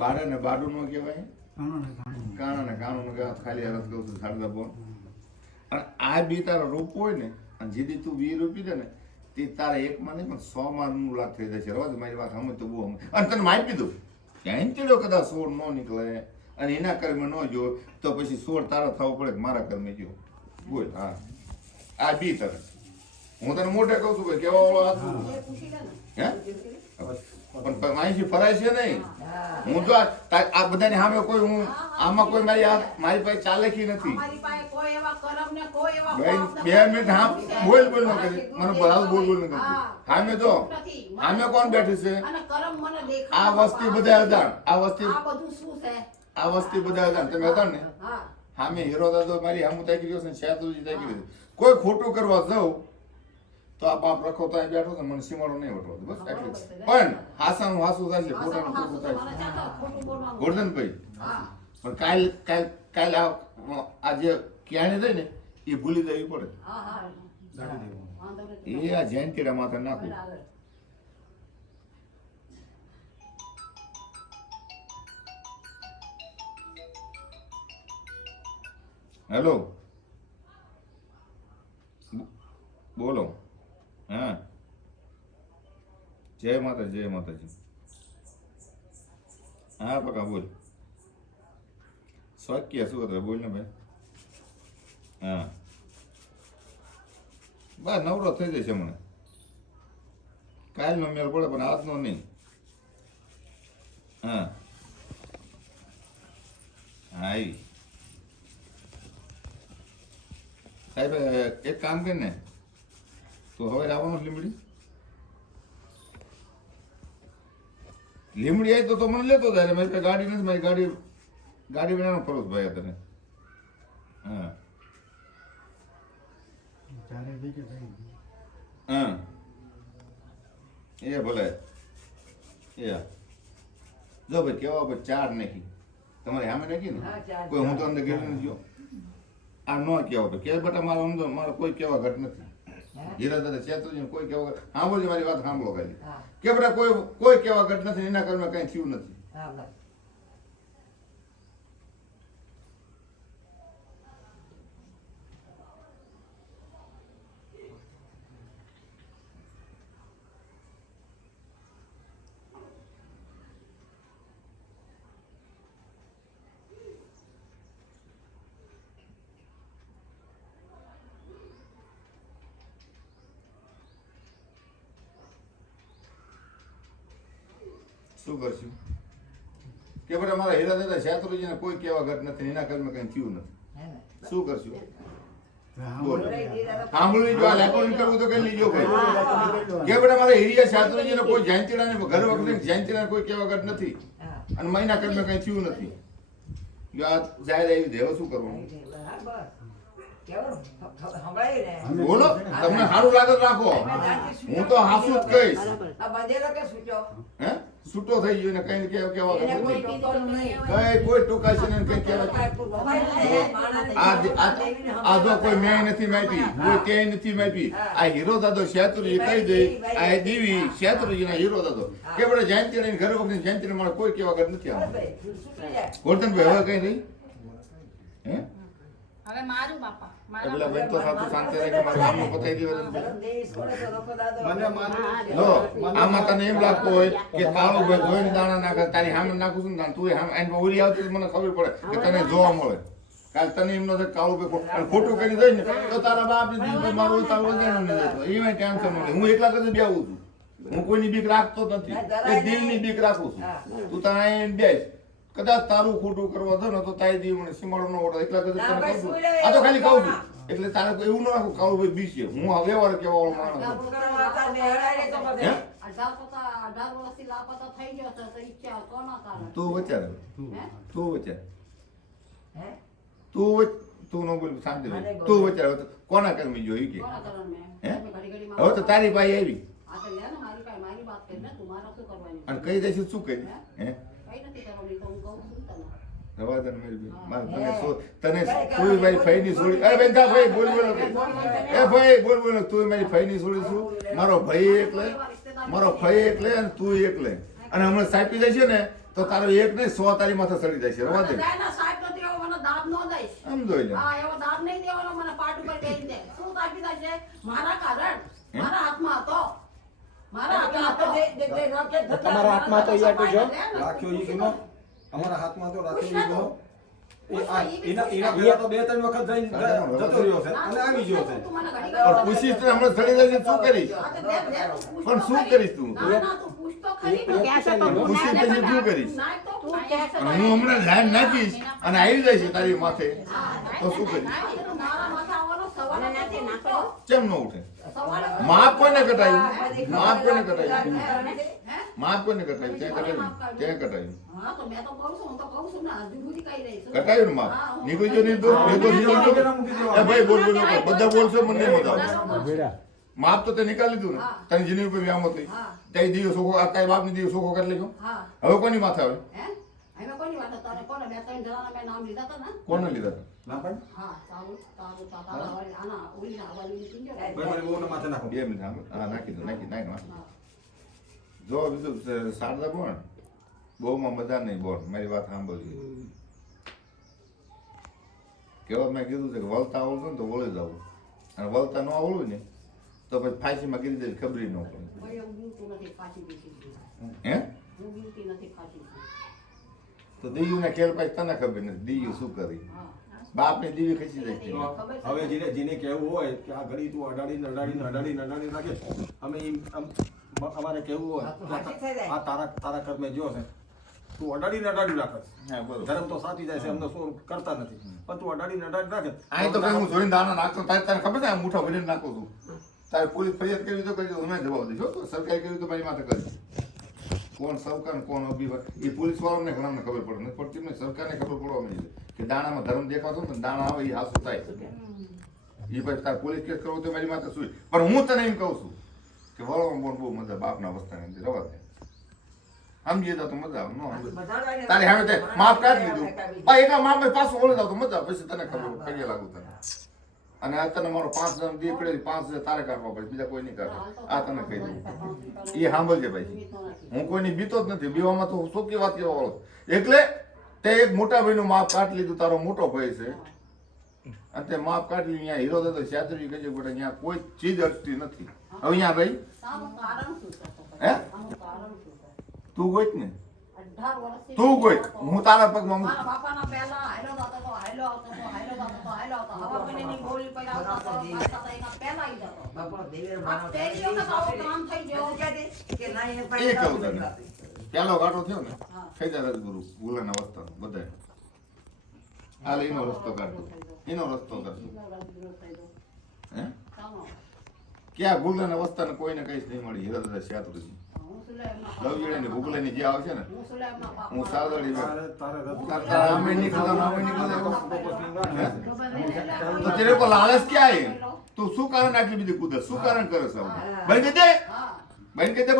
બારે ને બાડું નો કહેવાય, કાણા ને કાણું નો કહેવાય. ખાલી અરસ કહું છું સાડા બોલ. અને આ બી તારો રૂપ હોય ને, અને જેથી તું બી રૂપી દે ને તે તારા એક માં નહીં પણ 100 માં લાખ થઈ જશે. રોજ મારી વાત સમજ તો બહુ સમજ. અને તને માપી દઉં ક્યાંય ચીડો કદાચ 16 નો નીકળે અને એના કર્મે ન જો તો પછી 16 તારા થવો પડે કે મારા કર્મે જો બોલ. હા આ બી તરફ હું તને મોઢે કહું છું ભાઈ કેવા વાળો હાથ હે પણ માહિતી ફરાય છે નહીં. હું જો આ બધાની સામે કોઈ હું આમાં કોઈ મારી પાસે ચાલેકી નથી. 2 મિનિટ હા બોલ ન કરી મને બરાબર બોલ ન કરી. સામે જો સામે કોણ બેઠી છે? આ વસ્તી બધા અજાણ. આ વસ્તી બધા અજાણ. તમે અજાણ ને સામે હીરો દાદો મારી સામું તાકી રહ્યો છે, શેતુજી તાકી રહ્યો. કોઈ ખોટું કરવા જાઉં તો આ બાપ રખો તો અહીં બેઠો તો મને સીમાડો નહીં વટવો બસ એટલું. પણ હાસાનું હાસું થાય છે, ખોટાનું ખોટું થાય છે. ગોરધનભાઈ પણ કાલ આ જે ક્યાંય થઈ ને એ ભૂલી જવી પડે. એ આ જયંતીડા માથે નાખું. હેલો બોલો. હા જય માતાજી, જય માતાજી. હા પકા બોલ. શક્ય શું હતું બોલ ને ભાઈ. હા બસ નવરો થઈ જશે મને. કાલનો મેળ પડે પણ આજનો નહીં. હા હા સાહેબ એક કામ કર ને તો હવે આવવાનું લીમડી આવી તો મને લેતો જાય. મારી પાસે ગાડી નથી. મારી ગાડી વિનાનો ફરજ ભાઈ તને. હા હા એ ભલે એ જો ભાઈ કેવા ભાઈ 4 નાખી તમારે સામે નાખી ને કોઈ હું તો અંદર ગયેલું નથી. જો આ ન કહેવા ભાઈ કે બેટા મારો અંદર મારો કોઈ કેવા ઘટ નથી. હીરા દાદા ચેતુજી કોઈ કેવા ઘટ સાંભળજો મારી વાત સાંભળો ખાલી કે બેટા કોઈ કેવા ઘટ નથી. એના કારણે કઈ થયું નથી. શું કરશું કે બેટા મારા હીરા દાદા શેત્રુજીને કોઈ કેવા ઘટ નથી. એના કારણે કઈ થયું નથી. શું કરશું બોલો. સાંભળવી જો આ રેકોર્ડિંગ કરવું તો કઈ લીજો ભાઈ કે બેટા મારા હીરા શેત્રુજીને કોઈ જયંતીડાને ઘર વખતે જયંતીડાને કોઈ કેવા ઘટ નથી. અને મહિના કર્મે કઈ થયું નથી. જો આ જાહેર આવી દેવ શું કરવાનું બોલો. તમને સારું લાગે રાખો. હું તો હાસુ જ કહીશ. હે છૂટો થઈ ગયો ને કઈ કેવા કોઈ ટોકાશે ને કઈ કેવા આ જો કોઈ મેં નથી માપી, કોઈ ક્યાંય નથી માપી. આ હીરો દાદો શેત્રુજી કહી દે આ દેવી શેત્રુજી ના હીરો દાદો કે બડે જયંતી ઘર વખતે જયંતી મારે કોઈ કેવા ઘર નથી. ગોરધનભાઈ હવે કઈ નહીં હે હવે મારું બાપા એટલે બેન તો સાચું શાંતિ રહે કે મારું આમનું પતાઈ દેવા આમાં તને એમ લાગતું હોય કે કાળું ભાઈ ધોઈને દાણા નાખે તારી સામે નાખું છું ને તું સામે ઉરી આવતી મને ખબર પડે કે તને જોવા મળે. કાલ તને એમ ન થાય કાળું ભાઈ ખોટું કરી દઈ ને તો તારા બાપ ને દીકરી મારું તારું વજાણું નહીં જતો. એમાં ટેન્શન નથી. હું એકલા કદી બેવું છું. હું કોઈની બીક રાખતો નથી. એક દિલની બીક રાખું છું. તું તારા બેસ કદાચ તારું ખોટું કરવા દો ને તો તારી દી મને સીમાડો ન ઓળો એટલા કદાચ તને કહું છું. આ તો ખાલી કહું છું એટલે તારે એવું ન રાખું કાળું ભાઈ બીસ છે. હું હવે વ્યવહાર કેવા વાળો માણસ તું વિચાર તું ન બોલ શાંતિ તું વિચાર કોના કર્મી જોઈ કે હે હવે તો તારી પાસે આવી અને કહી દઈશું શું કહી હે તને તું મારી ફઈની છોડી એ બેન ભાઈ બોલ બોલો એ ભાઈ બોલ બોલો તું મારી ફઈની છોડી છું. મારો ભાઈ એકલે અને તું એકલે અને હમણાં સાપી જાય છે ને તો તારો એક નહીં 100 તારી માથે ચડી જાય છે રવા દે ના સાહેબ નથી એવો મને દાબ ન દઈશ આમ જોઈ લે હા એવો દાબ નહીં દેવાનો મને પાટ ઉપર બેસી દે શું તાકી છે મારા કારણ મારા હાથમાં હતો મારા હાથમાં હતો તમારા હાથમાં તો યાર જો રાખ્યો ઈ ગુનો અમારા હાથમાં તો રાખ્યો ઈ ગુનો એના પહેલા તો 2-3 વખત જઈને જતો રહ્યો છે અને આવી ગયો છે પણ પૂછીશ તો હમણાં ચડી જાય છે શું કરીશ પણ શું કરીશ તું પૂછી પછી શું કરીશ અને હું હમણાં ધ્યાન નાખીશ અને આવી જાય છે તારી માથે તો શું કરીશ કેમ ન ઉઠે માપ કોને કટાયું માપ કોને કટાયું માપ કોને કટાયું ત્યાં કટાયું કટાયું ને માપ નીકળી જો નહીં તો એ ભાઈ બોલ બોલ બધા બોલશો મને નહીં મજા આવે માપ તો તે નીકાળી લીધું ને તને જેની ઉપર વ્યામ હતી ત્યાં દીવો સોખો આ કઈ બાપની દીવો સોખો કરી લેજો હવે કોની માથે આવે કોને લીધા ના પણ ભાઈ મને બહુ માથે નાખો 2 મિનિટ હા નાખી દો નાખી જો બીજું શારદા બોલ બહુમાં મજા નહીં બોલ મારી વાત સાંભળજો કેવા મેં કીધું છે કે વળતા આવડતું ને તો વળી જવું અને વળતા ન આવડવું ને તો પછી ફાંસીમાં ગીરી દે ખબર ન પડે હે તો દીયુને ખેલ પછી તને ખબર નથી દીયુ શું કરી બાપને દીવી ખસી જાય છે હવે જેને કહેવું હોય કે આ ઘડી તું અડાડી રાખે અમે અમારે કહેવું હોય આ તારા કર્મે જો છે તું અડાડી રાખે હા બરોબર ધર્મ તો સાચી જાય છે અમને શું કરતા નથી પણ તું અડાડી રાખે અહીં તો કઈ હું જોઈને દાણા નાખતો તને ખબર છે મુઠા ભરીને નાખું છું તારે પોલીસ ફરિયાદ કરવી તો કરી અમે જવાબ દઈશું તો સરકારે કર્યું તો મારી માથે કરી કોણ સૌકર કોણ અભિભાવ એ પોલીસ વાળાને ઘણાને ખબર પડે નથી પડતી ને સરકારને ખબર પડવા માંડી કે દાણામાં ધર્મ દેખાતો ને દાણા આવે એ હાસુ થાય એ પછી તારે પોલીસ કેસ કરવો તો મારી માથે સુઈ પણ હું તને એમ કહું છું કે વળવામાં બોલ બહુ મજા બાપના અવસ્થાની રવા દે સમજી તો મજા આવે ન તારે હવે તે માફ કાઢી લીધું ભાઈ એના માપ પાછું ઓળી જાવ તો મજા પછી તને ખબર પગે લાગુ તને અને આ તને મારો 5000 દી પડે 5000 તારે કાઢવા પડે બીજા કોઈ નહીં કાઢે આ તને કહી દઉં એ સાંભળજે ભાઈ હું કોઈની બીતો જ નથી બીવામાં તો સોકી વાત કેવા વાળો એટલે તે એક મોટા ભાઈનું માપ કાઢી લીધું તારો મોટો ભાઈ છે અને તે માપ કાઢી અહીંયા હીરો દાદા શાસ્ત્રી કહેજે બેટા અહીંયા કોઈ ચીજ અટતી નથી હવે અહીંયા રહી હે તું ગોઈત ને તું ગોઈત હું તારા પગમાં મૂક બાપાના પહેલા હાયલો દાતો તો હાયલો આવતો તો હાયલો દાતો તો હાયલો આવતો હવે કોઈની ગોળી પર આવતો તો એના પહેલા આવી જતો બાપા દેવીર માનો તેરી વખત આવો કામ થઈ ગયો કે ના એને એ કહું તને પેલો ઘાટો થયો ને થઈ જાય રાજગુરુ ગુલાના વસ્તા બધાય હાલ એનો રસ્તો કાઢતો હે ક્યાં ગુલાના વસ્તાને કોઈને કઈશ નહીં મળી હીરા દાદા શાસ્ત્રી લવજીડાની ભૂગલાની જે આવે છે ને હું સાદડી આમે નીકળતા તો તેરે કો લાલચ ક્યાં હે તું શું કારણ આટલી બધી કુદરત શું કારણ કરે છે ભાઈ કે દે